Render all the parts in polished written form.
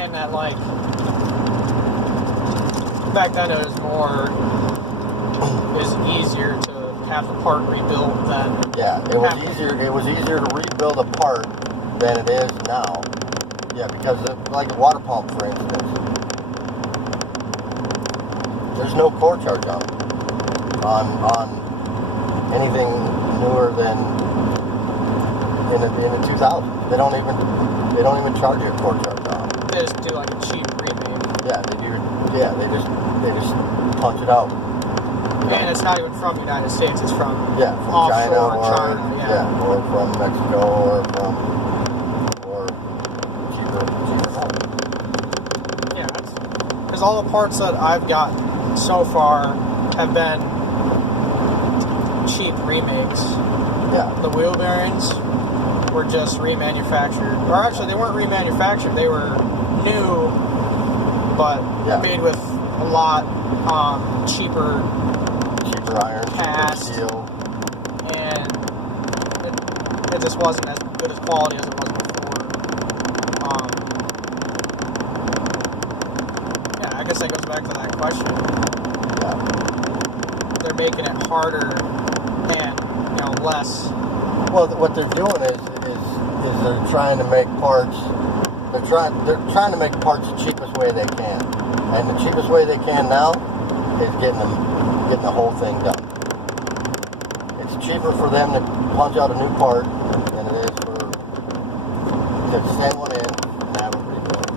saying that, like, back then it was easier to have the part rebuilt than... Yeah, it was easier to rebuild a part than it is now. Yeah, because like a water pump, for instance, there's no core charge on anything newer than in the 2000s. They don't even charge you a core charge on. They just do like a cheap remake. Yeah, they do. Yeah, they just punch it out. And it's not even from the United States. It's from from China or from Mexico or cheaper. Yeah, because all the parts that I've gotten so far have been cheap remakes. Yeah. The wheel bearings were just remanufactured. Or actually, they weren't remanufactured. They were new, but made with a lot cheaper iron, cast, steel, and it just wasn't as good as quality as it was before. I guess that goes back to that question. Yeah. They're making it harder and less. Well, what they're doing is they're trying to make parts. They're trying to make parts the cheapest way they can, and the cheapest way they can now is getting the whole thing done. It's cheaper for them to punch out a new part than it is to send one in and have it rebuilt.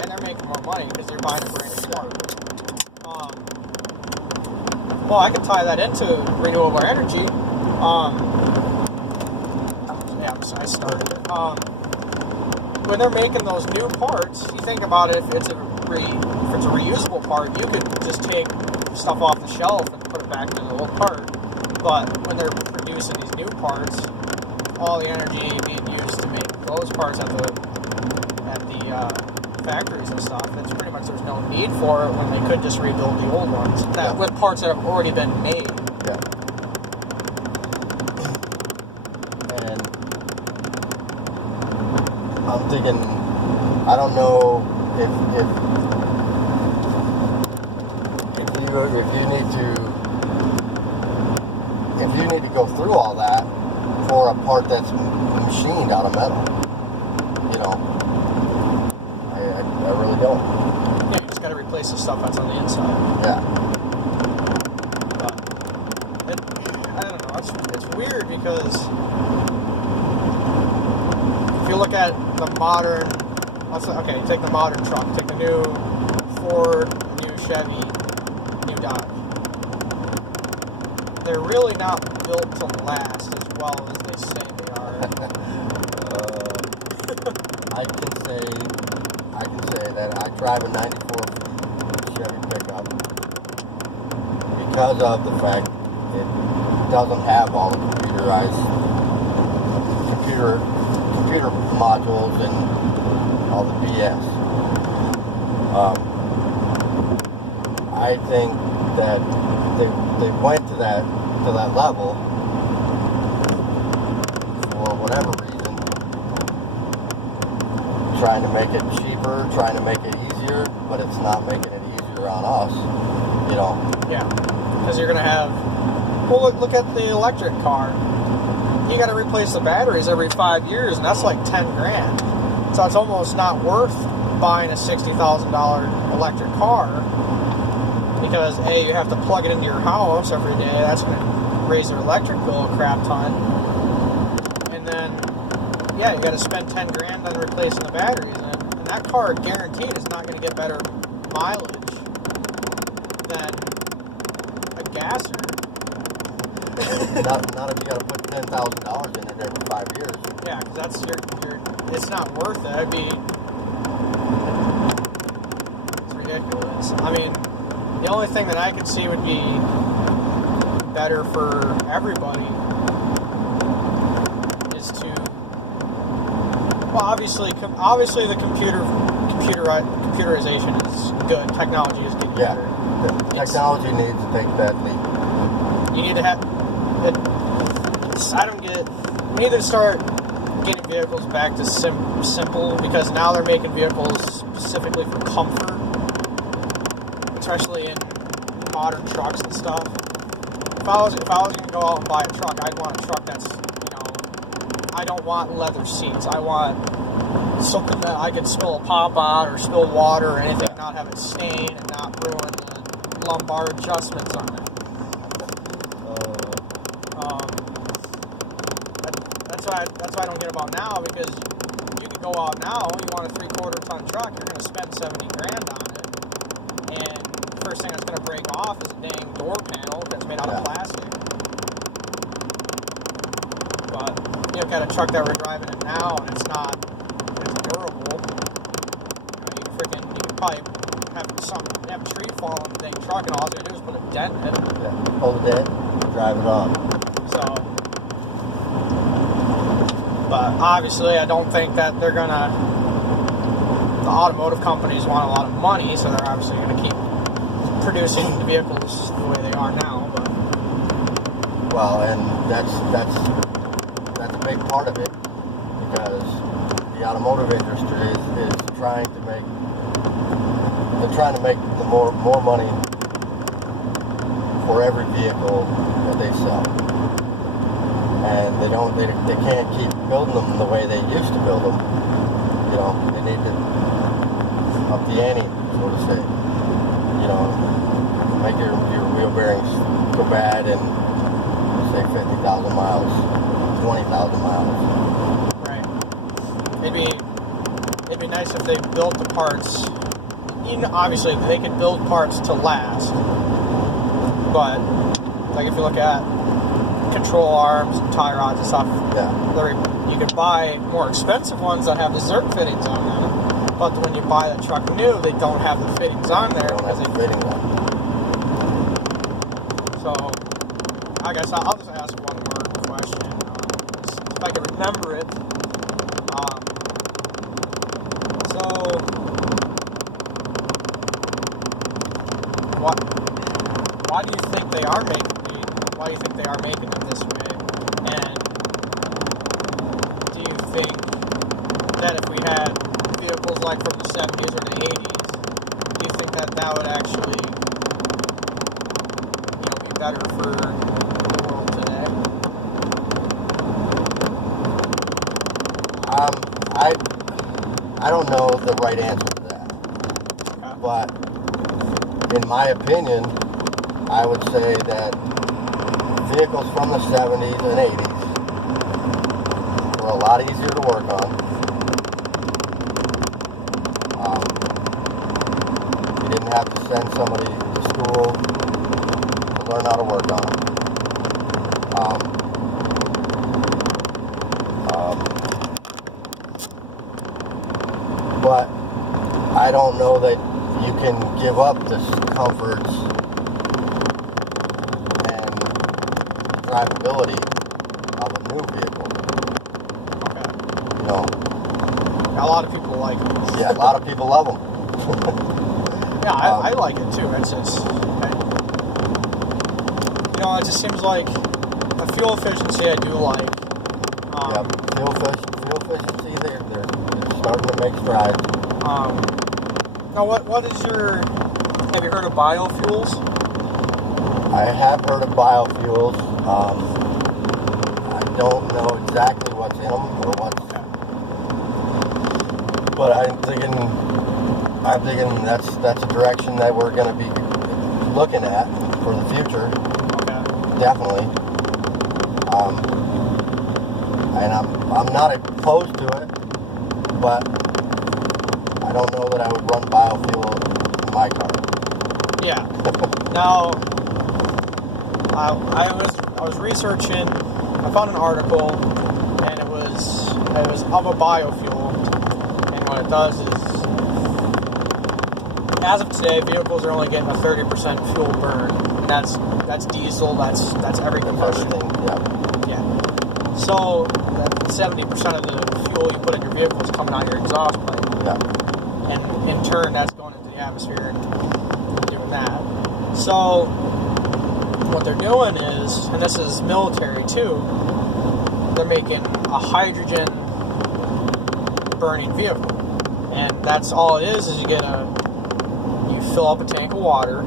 And they're making more money because they're buying a brand new part. Well, I could tie that into renewable energy. I started it. When they're making those new parts, you think about it, if it's a reusable part, you could just take stuff off the shelf and put it back into the old part. But when they're producing these new parts, all the energy being used to make those parts at the factories and stuff, it's pretty much there's no need for it when they could just rebuild the old ones with parts that have already been made. Yeah. And I'm thinking, I don't know if you need to go through all that for a part that's machined out of metal. I really don't. Yeah, you just got to replace the stuff that's on the inside. Yeah. But I don't know. It's weird because if you look at the modern, take the modern truck, take the new Ford, new Chevy, new Dodge. They're really not built to last as well as they say they are. I can say that I drive a 94 Chevy pickup because of the fact it doesn't have all the computer modules and all the BS. I think that they went to that level for whatever reason, trying to make it cheaper, trying to make it easier, but it's not making it easier on us, Yeah, because you're gonna have. Well, look at the electric car. You got to replace the batteries every 5 years, and that's like $10,000. So it's almost not worth buying a $60,000 electric car because you have to plug it into your house every day. That's going to raise their electric bill a crap ton. And then, you got to spend $10,000 on replacing the batteries, and that car guaranteed is not going to get better mileage than a gasser. not if you got to put $10,000 in it every 5 years. Yeah, because that's your. It's not worth it. It's ridiculous. I mean, the only thing that I could see would be better for everybody is to. Well, obviously the computerization is good. Technology is getting better. Technology needs to take that leap. You need to have. We need to start getting vehicles back to simple because now they're making vehicles specifically for comfort, especially in modern trucks and stuff. If I was gonna go out and buy a truck, I'd want a truck that's, I don't want leather seats. I want something that I could spill a pop on or spill water or anything, not have it stain and not ruin the lumbar adjustments on it. That's why I don't get about now, because you can go out now, you want a 3/4 ton truck, you're going to spend $70,000 on it, and the first thing that's going to break off is a dang door panel that's made out of plastic. But you look at a truck that we're driving in now, and it's durable. You can probably have a tree fall on the dang truck, and all you gotta do is put a dent in it. Yeah. Hold it, drive it on. So, but obviously, I don't think that the automotive companies want a lot of money, so they're obviously going to keep producing the vehicles the way they are now. But well, and that's a big part of it, because the automotive industry is trying to make the more money for every vehicle that they sell. And they can't keep building them the way they used to build them. They need to up the ante, so to say. Make your wheel bearings go bad in, say, 50,000 miles, 20,000 miles. Right. It'd be nice if they built the parts. Obviously, they could build parts to last, but like if you look at control arms and tie rods and stuff, you can buy more expensive ones that have the Zerk fittings on them, but when you buy the truck new, they don't have the fittings on there. So I guess I'll just ask one more question, if I can remember it. Why do you think they are making it this way? And do you think that if we had vehicles like from the 70s or the 80s, do you think that would actually, be better for the world today? I don't know the right answer to that. Okay. But in my opinion, I would say that vehicles from the 70s and 80s were a lot easier to work on. You didn't have to send somebody to school to learn how to work on them. But I don't know that you can give up the comforts and drivability of a new vehicle. Okay. A lot of people like them. Yeah, a lot of people love them. Yeah, I like it too. It just seems like the fuel efficiency I do like. Fuel efficiency, they're starting to make strides. Now, what is have you heard of biofuels? I have heard of biofuels. I don't know exactly what's in them or what's. Okay. But I'm thinking that's a direction that we're going to be looking at for the future. Okay. Definitely. And I'm not opposed to it, but I don't know that I would run biofuel in my car. Yeah. Now, I was researching. I found an article, and it was of a biofuel, and what it does is, as of today, vehicles are only getting a 30% fuel burn, and that's diesel. That's every combustion. Yeah. So that 70% of the fuel you put in your vehicle is coming out of your exhaust pipe. Yeah. And in turn, that's going into the atmosphere and doing that. So what they're doing is, and this is military too, they're making a hydrogen burning vehicle. And that's all it is you you fill up a tank of water,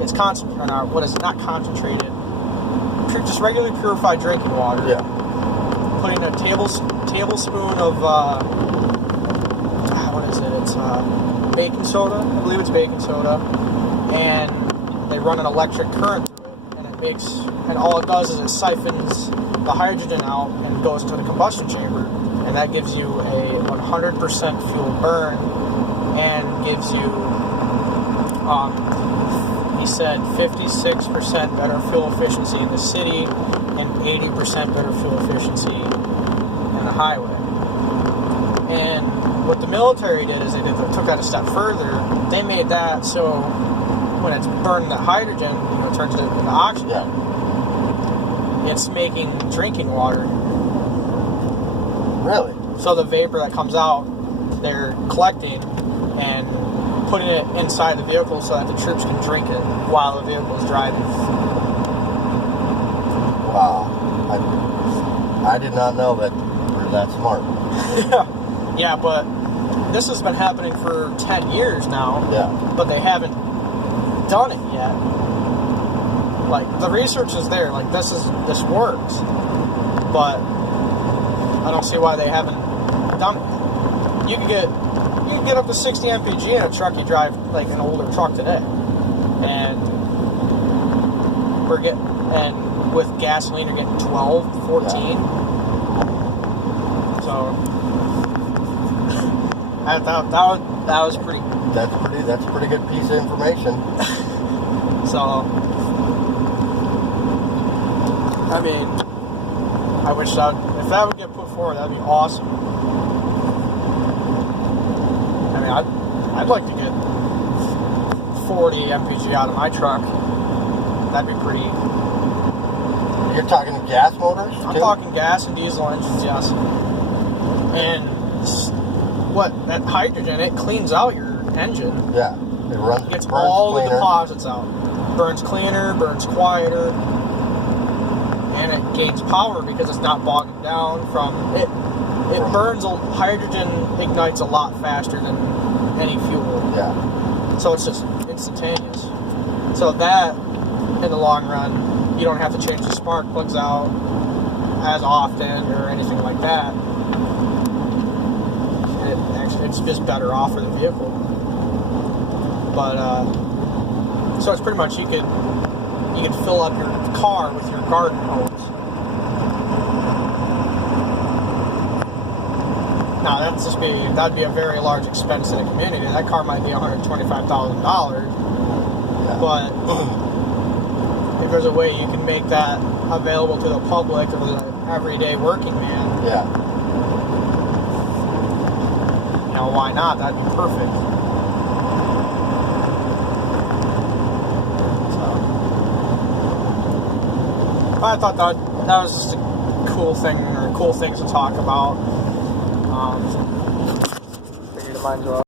it's concentrated, not concentrated, just regularly purified drinking water. Yeah. Putting a tablespoon of, what is it? It's baking soda. I believe it's baking soda. And they run an electric current through it. And all it does is it siphons the hydrogen out and goes to the combustion chamber. And that gives you a 100% fuel burn and gives you, he said, 56% better fuel efficiency in the city and 80% better fuel efficiency in the highway. And what the military did is they took that a step further. They made that so when it's burning that hydrogen, it turns it into oxygen. Yeah. It's making drinking water. Really? So the vapor that comes out, they're collecting and putting it inside the vehicle so that the troops can drink it while the vehicle is driving. Wow. I did not know that we're that smart. Yeah, but this has been happening for 10 years now. Yeah. But they haven't done it yet. Like, the research is there. Like, this works. But I don't see why they haven't done it. You can get up to 60 mpg in a truck you drive, like an older truck today. And with gasoline you're getting 12, 14. Yeah. So that was pretty. That's a pretty good piece of information. So I mean, I wish if that would get put forward, that'd be awesome. I mean, I'd like to get 40 mpg out of my truck. That'd be pretty. You're talking gas motors? I'm too? talking gas and diesel engines, yes. And that hydrogen, it cleans out your engine. Yeah. It Gets burns all cleaner. the deposits out. Burns cleaner, burns quieter, and it gains power because it's not bogging down from it. It burns, hydrogen ignites a lot faster than any fuel. Yeah. So it's just instantaneous. So that, in the long run, you don't have to change the spark plugs out as often or anything like that. It's just better off for the vehicle. But so it's pretty much you could fill up your car with your garden hose. Now that'd be a very large expense in a community. That car might be $125,000, Yeah. but if there's a way you can make that available to the public or the everyday working man, Yeah. why not? That'd be perfect. So, I thought that was just a cool thing, or cool things to talk about. Figured it might as well.